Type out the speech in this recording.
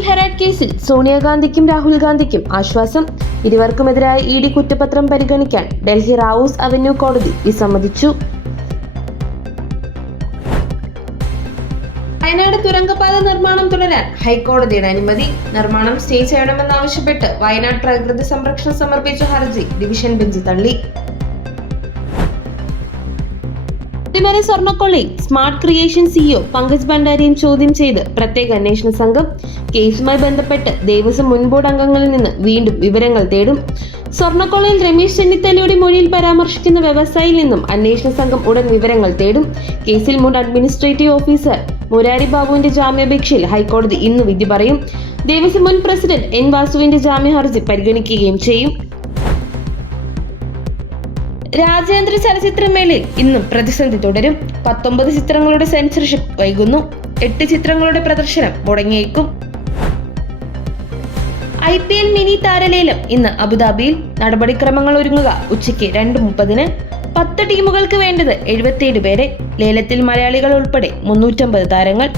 ഹെറാഡ് കേസിൽ സോണിയാഗാന്ധിക്കും രാഹുൽ ഗാന്ധിക്കും ആശ്വാസം. ഇരുവർക്കുമെതിരായ ഇഡി കുറ്റപത്രം പരിഗണിക്കാൻ ഡൽഹി റാവൂസ് അവന്യൂ കോടതി വിസമ്മതിച്ചു. വയനാട് തുരങ്കപാത നിർമ്മാണം തുടരാൻ ഹൈക്കോടതിയുടെ അനുമതി. നിർമ്മാണം സ്റ്റേ ചെയ്യണമെന്നാവശ്യപ്പെട്ട് വയനാട് പ്രകൃതി സംരക്ഷണം സമർപ്പിച്ച ഹർജി ഡിവിഷൻ ബെഞ്ച് തള്ളി. ശബരിമല സ്വർണ്ണക്കൊള്ളയിൽ സ്മാർട്ട് ക്രിയേഷൻ സിഇഒ പങ്കജ് ഭണ്ഡാരിയെ ചോദ്യം ചെയ്ത് പ്രത്യേക അന്വേഷണ സംഘം. കേസുമായി ബന്ധപ്പെട്ട് ദേവസ്വം മുൻ ബോർഡ് അംഗങ്ങളിൽ നിന്ന് വീണ്ടും വിവരങ്ങൾ തേടും. സ്വർണ്ണക്കൊള്ളയിൽ രമേശ് ചെന്നിത്തലയുടെ മൊഴിയിൽ പരാമർശിക്കുന്ന വ്യവസായിയിൽ നിന്നും അന്വേഷണ സംഘം ഉടൻ വിവരങ്ങൾ തേടും. കേസിൽ മുൻ അഡ്മിനിസ്ട്രേറ്റീവ് ഓഫീസർ മുരാരി ബാബുവിന്റെ ജാമ്യാപേക്ഷയിൽ ഹൈക്കോടതി ഇന്ന് വിധി പറയും. ദേവസ്വം മുൻ പ്രസിഡന്റ് എൻ വാസുവിന്റെ ജാമ്യ ഹർജി പരിഗണിക്കുകയും ചെയ്യും. രാജ്യാന്തര ചലച്ചിത്രമേളയിൽ ഇന്നും പ്രതിസന്ധി തുടരും. 19 ചിത്രങ്ങളുടെ സെൻസർഷിപ്പ് വൈകുന്നു. 8 ചിത്രങ്ങളുടെ പ്രദർശനം മുടങ്ങിയേക്കും. IPL മിനി താരലേലം ഇന്ന് അബുദാബിയിൽ. നടപടിക്രമങ്ങൾ ഒരുങ്ങുക ഉച്ചയ്ക്ക് 2:30. 10 ടീമുകൾക്ക് വേണ്ടത് 77 പേരെ. ലേലത്തിൽ മലയാളികൾ ഉൾപ്പെടെ 350 താരങ്ങൾ.